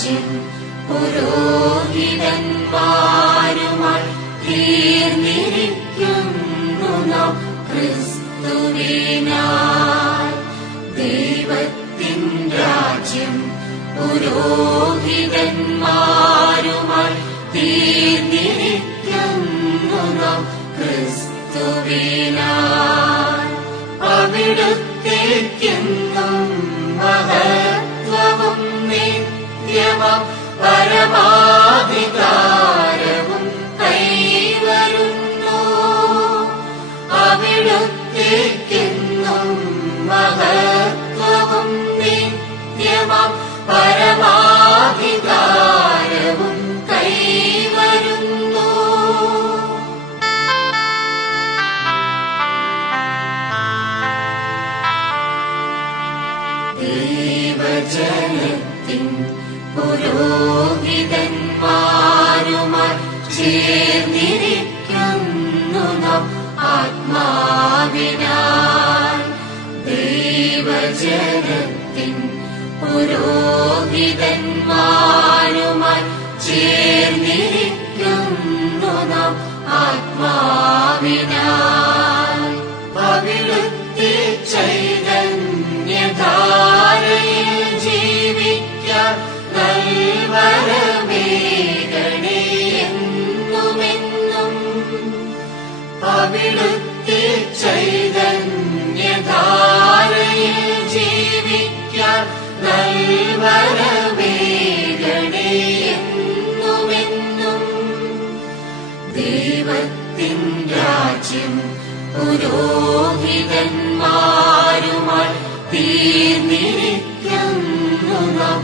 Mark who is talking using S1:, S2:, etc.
S1: രാജ്യം പുരോഹിതന്മാരുമായി തീർന്നിരിക്കുന്നു ക്രിസ്തുവിനാൽ. ദൈവത്തിൻ രാജ്യം പുരോഹിതന്മാരുമായി തീർന്നിരിക്കുന്നു നാം ക്രിസ്തുവിനാൽ. അവിടുത്തേക്കെന്നും നിത്യമം പരമാധികാരവും കൈവരുന്നു. അവിടുത്തേക്കെന്നും മഹത്വവും നിത്യമം പരമാധികാരവും കൈവരുന്നു. ദൈവജനത്തിൻ പുരോഹിതന്മാരുമായി ചേർന്നിരിക്കുന്നു നാം ആത്മാവിനാൽ. ചേർന്നിരിക്കുന്നു നാം ആത്മാവിനാൽ. അവിടുത്തെ ജീവിക്കാൻ രാജ്യം പുരോഹിതന്മാരുമായി തീർന്നിരിക്കുന്നു നാം